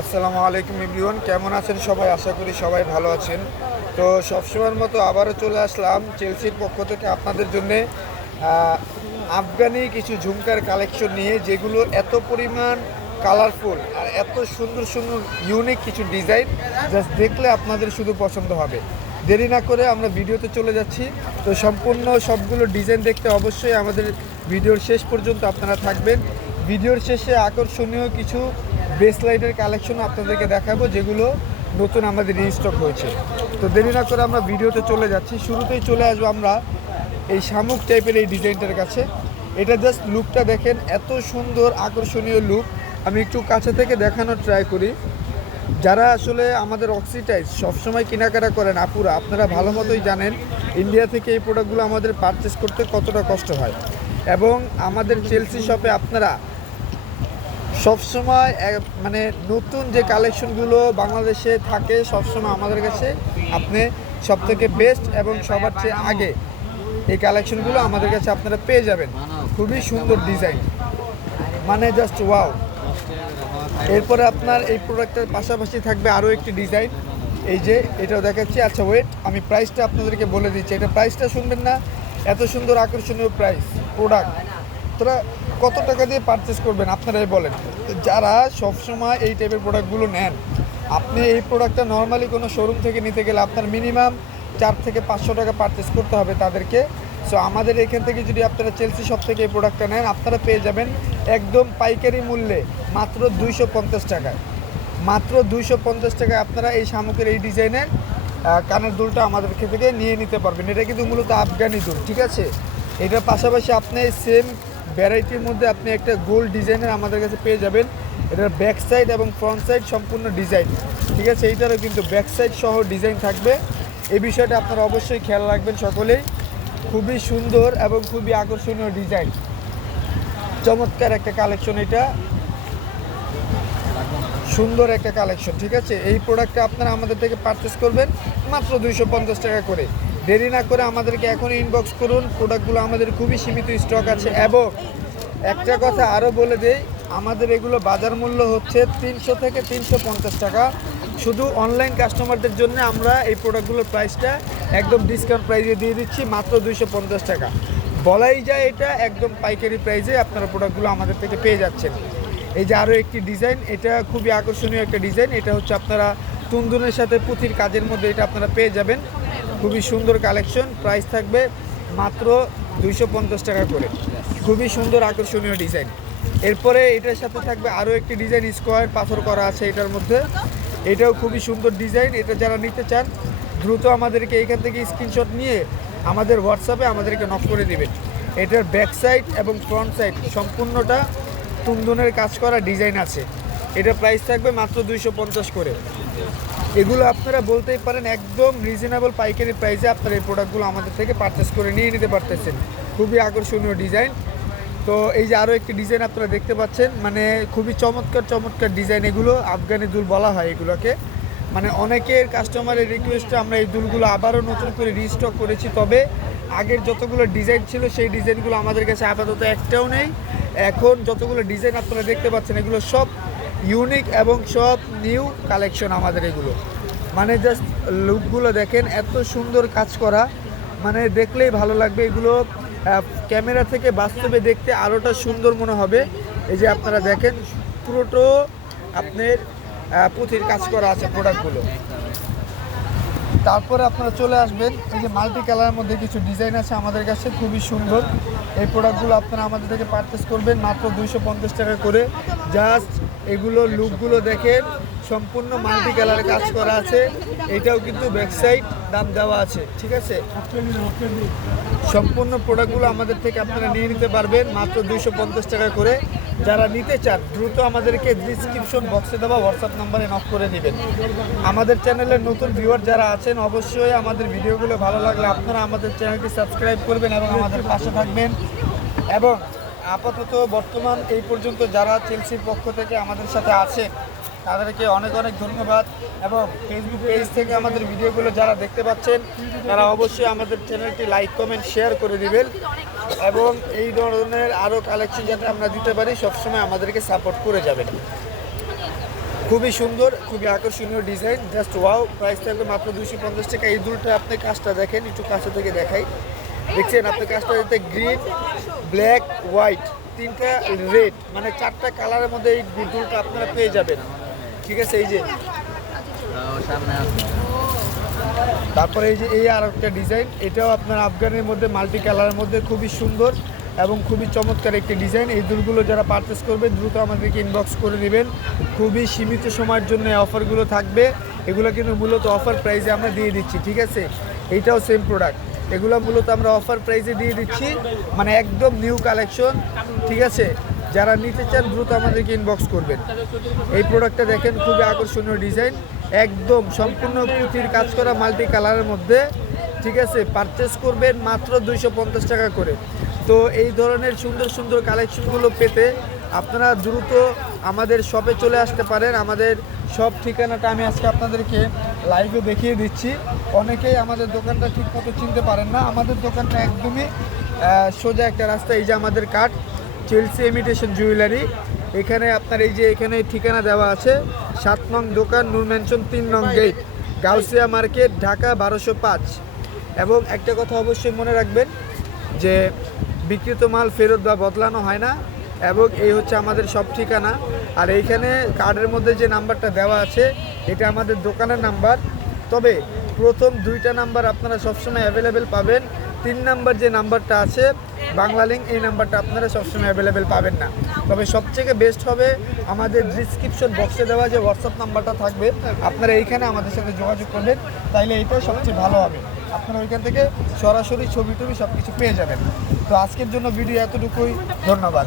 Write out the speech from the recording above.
আসসালামু আলাইকুম এভরিওয়ান, কেমন আছেন সবাই? আশা করি সবাই ভালো আছেন। তো সবসময়ের মতো আবারও চলে আসলাম চেলসির পক্ষ থেকে আপনাদের জন্য আফগানি কিছু ঝুমকার কালেকশন নিয়ে, যেগুলো এত পরিমাণ কালারফুল আর এত সুন্দর সুন্দর ইউনিক কিছু ডিজাইন জাস্ট দেখলে আপনাদের শুধু পছন্দ হবে। দেরি না করে আমরা ভিডিওতে চলে যাচ্ছি। তো সম্পূর্ণ সবগুলো ডিজাইন দেখতে অবশ্যই আমাদের ভিডিওর শেষ পর্যন্ত আপনারা থাকবেন। ভিডিওর শেষে আকর্ষণীয় কিছু ব্রেসলাইটের কালেকশন আপনাদেরকে দেখাবো, যেগুলো নতুন আমাদের রিস্টক হয়েছে। তো দেরি না করে আমরা ভিডিওতে চলে যাচ্ছি। শুরুতেই চলে আসব আমরা এই শামুক টাইপের এই ডিজাইনটার কাছে। এটা জাস্ট লুকটা দেখেন, এত সুন্দর, আকর্ষণীয় লুক আমি একটু কাছে থেকে দেখানোর ট্রাই করি। যারা আসলে আমাদের অক্সিটাইজ সবসময় কেনাকাটা করেন, আপুরা, আপনারা ভালো মতোই জানেন ইন্ডিয়া থেকে এই প্রোডাক্টগুলো আমাদের পারচেস করতে কতটা কষ্ট হয়। এবং আমাদের চেলসি শপে আপনারা সবসময় মানে নতুন যে কালেকশনগুলো বাংলাদেশে থাকে সবসময় আমাদের কাছে আপনি সব থেকে বেস্ট এবং সবার চেয়ে আগে এই কালেকশনগুলো আমাদের কাছে আপনারা পেয়ে যাবেন। খুবই সুন্দর ডিজাইন মানে জাস্ট ওয়াও এরপরে আপনার এই প্রোডাক্টের পাশাপাশি থাকবে আরও একটি ডিজাইন এই যে এটাও দেখাচ্ছি। আচ্ছা ওয়েট আমি প্রাইসটা আপনাদেরকে বলে দিচ্ছি। এটা প্রাইসটা শুনবেন না। এত সুন্দর আকর্ষণীয় প্রাইস প্রোডাক্ট তোরা কত টাকা দিয়ে পারচেস করবেন? আপনারাই বলেন। যারা সবসময় এই টাইপের প্রোডাক্টগুলো নেন, আপনি এই প্রোডাক্টটা নর্মালি কোনো শোরুম থেকে নিতে গেলে আপনার মিনিমাম চার থেকে পাঁচশো টাকা পারচেস করতে হবে তাদেরকে। সো আমাদের এখান থেকে যদি আপনারা চেলসি শপ থেকে এই প্রোডাক্টটা নেন, আপনারা পেয়ে যাবেন একদম পাইকারি মূল্যে মাত্র দুইশো পঞ্চাশ টাকায়। মাত্র দুইশো পঞ্চাশ টাকায় আপনারা এই শামুকের এই ডিজাইনের কানের দুলটা আমাদের থেকে নিয়ে নিতে পারবেন। এটা কিন্তু মূলত আফগানি দুল, ঠিক আছে? এটার পাশাপাশি আপনি সেম ভ্যারাইটির মধ্যে আপনি একটা গোল ডিজাইনের আমাদের কাছে পেয়ে যাবেন। এটার ব্যাক সাইড এবং ফ্রন্ট সাইড সম্পূর্ণ ডিজাইন ঠিক আছে? এইটারও কিন্তু ব্যাক সাইড সহ ডিজাইন থাকবে। এই বিষয়টা আপনারা অবশ্যই খেয়াল রাখবেন সকলেই। খুবই সুন্দর এবং খুবই আকর্ষণীয় ডিজাইন চমৎকার একটা কালেকশন এটা। সুন্দর একটা কালেকশন ঠিক আছে? এই প্রোডাক্টটা আপনারা আমাদের থেকে পারচেস করবেন মাত্র দুইশো পঞ্চাশ টাকা করে। দেরি না করে আমাদেরকে এখন ইনবক্স করুন। প্রোডাক্টগুলো আমাদের খুবই সীমিত স্টক আছে। এবং একটা কথা আরও বলে দেই, আমাদের এগুলো বাজার মূল্য হচ্ছে তিনশো থেকে তিনশো পঞ্চাশ টাকা। শুধু অনলাইন কাস্টমারদের জন্য আমরা এই প্রোডাক্টগুলোর প্রাইসটা একদম ডিসকাউন্ট প্রাইসে দিয়ে দিচ্ছি, মাত্র দুইশো পঞ্চাশ টাকা। বলাই যায় এটা একদম পাইকারি প্রাইসে আপনারা প্রোডাক্টগুলো আমাদের থেকে পেয়ে যাচ্ছেন। এই যে আরও একটি ডিজাইন এটা খুবই আকর্ষণীয় একটা ডিজাইন এটা হচ্ছে আপনারা তুন্দুনের সাথে পুঁথির কাজের মধ্যে এটা আপনারা পেয়ে যাবেন। খুবই সুন্দর কালেকশন। প্রাইস থাকবে মাত্র দুইশো পঞ্চাশ টাকা করে। খুবই সুন্দর আকর্ষণীয় ডিজাইন। এরপরে এটার সাথে থাকবে আরও একটি ডিজাইন, স্কোয়ার, পাথর করা আছে এটার মধ্যে। এটাও খুবই সুন্দর ডিজাইন, এটা যারা নিতে চান, দ্রুত আমাদেরকে এখান থেকে স্ক্রিনশট নিয়ে আমাদের হোয়াটসঅ্যাপে আমাদেরকে নক করে দিবেন। এটার ব্যাক সাইড এবং ফ্রন্ট সাইড সম্পূর্ণটা তুন্দুনের কাজ করা ডিজাইন আছে। এটা প্রাইস থাকবে মাত্র দুইশো পঞ্চাশ করে। এগুলো আপনারা বলতেই পারেন, একদম রিজনেবল পাইকারি প্রাইসে আপনারা এই প্রোডাক্টগুলো আমাদের থেকে পারচেস করে নিয়ে নিতে পারতেছেন। খুবই আকর্ষণীয় ডিজাইন তো এই যে আরও একটি ডিজাইন আপনারা দেখতে পাচ্ছেন মানে খুবই চমৎকার চমৎকার ডিজাইন এগুলো, আফগানি দুল বলা হয় এগুলোকে। মানে অনেকের কাস্টমারের রিকোয়েস্টে আমরা এই দুলগুলো আবারও নতুন করে রিস্টক করেছি, তবে আগের যতগুলো ডিজাইন ছিল, সেই ডিজাইনগুলো আমাদের কাছে আপাতত একটাও নেই। এখন যতগুলো ডিজাইন আপনারা দেখতে পাচ্ছেন, এগুলো সব ইউনিক এবং সব নিউ কালেকশন আমাদের এগুলো। মানে জাস্ট লুকগুলো দেখেন, এত সুন্দর কাজ করা। মানে দেখলেই ভালো লাগবে এগুলো ক্যামেরা থেকে বাস্তবে দেখতে আরোটা সুন্দর মনে হবে। এই যে আপনারা দেখেন, পুরোটো আপনার পুঁথির কাজ করা আছে প্রোডাক্টগুলো তারপরে আপনারা চলে আসবেন, এই যে মাল্টি কালারের মধ্যে কিছু ডিজাইন আছে আমাদের কাছে, খুবই সুন্দর। এই প্রোডাক্টগুলো আপনারা আমাদের থেকে পারচেস করবেন মাত্র দুইশো পঞ্চাশ টাকা করে। জাস্ট এগুলো লুকগুলো দেখেন, সম্পূর্ণ মাল্টি কালার কাজ করা আছে। এটাও কিন্তু ব্যাকসাইড দাম দেওয়া আছে, ঠিক আছে? সম্পূর্ণ প্রোডাক্টগুলো আমাদের থেকে আপনারা নিয়ে নিতে পারবেন, মাত্র দুইশো পঞ্চাশ টাকা করে। যারা নিতে চান, দ্রুত আমাদেরকে ডিসক্রিপশন বক্সে দেওয়া হোয়াটসঅ্যাপ নাম্বারে নক করে নেবেন। আমাদের চ্যানেলের নতুন ভিউয়ার যারা আছেন, অবশ্যই আমাদের ভিডিওগুলো ভালো লাগলে আপনারা আমাদের চ্যানেলটি সাবস্ক্রাইব করবেন এবং আমাদের পাশে থাকবেন। এবং আপাতত বর্তমান এই পর্যন্ত যারা চেলসির পক্ষ থেকে আমাদের সাথে আছে, তাদেরকে অনেক অনেক ধন্যবাদ। এবং ফেসবুক পেজ থেকে আমাদের ভিডিওগুলো যারা দেখতে পাচ্ছেন, তারা অবশ্যই আমাদের চ্যানেলটি লাইক কমেন্ট শেয়ার করে দিবেন। এবং এই ধরনের আরও কালেকশন যাতে আমরা দিতে পারি, সবসময় আমাদেরকে সাপোর্ট করে যাবেন। খুবই সুন্দর, খুবই আকর্ষণীয় ডিজাইন জাস্ট ওয়াও প্রাইস থাকবে মাত্র দুশো পঞ্চাশ টাকা। এই দুলটা আপনি কাজটা দেখেন, একটু কাছে থেকে দেখাই। দেখছেন আপনি কাজটা দিতে গ্রিন ব্ল্যাক হোয়াইট তিনটা রেড মানে চারটা কালারের মধ্যে এই দুলটা আপনারা পেয়ে যাবেন। ঠিক আছে, এই যে। তারপরে এই যে, এই আর একটা ডিজাইন এটাও আপনার আফগানের মধ্যে মাল্টি কালারের মধ্যে খুবই সুন্দর এবং খুবই চমৎকার একটি ডিজাইন এই দুলগুলো যারা পারচেস করবে, দ্রুত আমাদেরকে ইনবক্স করে নেবেন। খুবই সীমিত সময়ের জন্য অফারগুলো থাকবে। এগুলো কিন্তু মূলত অফার প্রাইসে আমরা দিয়ে দিচ্ছি, ঠিক আছে? এইটাও সেম প্রোডাক্ট এগুলো মূলত আমরা অফার প্রাইসে দিয়ে দিচ্ছি। মানে একদম নিউ কালেকশন ঠিক আছে? যারা নিতে চান, দ্রুত আমাদেরকে ইনবক্স করবেন। এই প্রোডাক্টটা দেখেন, খুবই আকর্ষণীয় ডিজাইন একদম সম্পূর্ণ পুঁথির কাজ করা মাল্টি কালারের মধ্যে, ঠিক আছে? পারচেস করবেন মাত্র দুইশো পঞ্চাশ টাকা করে। তো এই ধরনের সুন্দর সুন্দর কালেকশনগুলো পেতে আপনারা দ্রুত আমাদের শপে চলে আসতে পারেন। আমাদের সব ঠিকানাটা আমি আজকে আপনাদেরকে লাইভে দেখিয়ে দিচ্ছি। অনেকেই আমাদের দোকানটা ঠিক মতো চিনতে পারেন না। আমাদের দোকানটা একদমই সোজা একটা রাস্তা, এই যে আমাদের কাঠ চেলসি ইমিটেশন জুয়েলারি এখানে আপনার এই যে এখানে ঠিকানা দেওয়া আছে, সাত নং দোকান, নূর তিন নং গেট, গাউসিয়া মার্কেট, ঢাকা বারোশো পাঁচ। এবং একটা কথা অবশ্যই মনে রাখবেন, যে বিক্রিত মাল ফেরত বা বদলানো হয় না। এবং এই হচ্ছে আমাদের সব ঠিকানা। আর এইখানে কার্ডের মধ্যে যে নাম্বারটা দেওয়া আছে, এটা আমাদের দোকানের নাম্বার। তবে প্রথম দুইটা নাম্বার আপনারা সবসময় অ্যাভেলেবেল পাবেন। তিন নাম্বার যে নাম্বারটা আছে, বাংলা লিঙ্ক এই নাম্বারটা আপনারা সবসময় অ্যাভেলেবেল পাবেন না। তবে সবথেকে বেস্ট হবে আমাদের ডিসক্রিপশন বক্সে দেওয়া যে হোয়াটসঅ্যাপ নাম্বারটা থাকবে, আপনারা এইখানে আমাদের সাথে যোগাযোগ করবেন। তাইলে এটাই সবচেয়ে ভালো হবে। আপনারা ওইখান থেকে সরাসরি ছবি টবি সব কিছু পেয়ে যাবেন। তো আজকের জন্য ভিডিও এতটুকুই। ধন্যবাদ।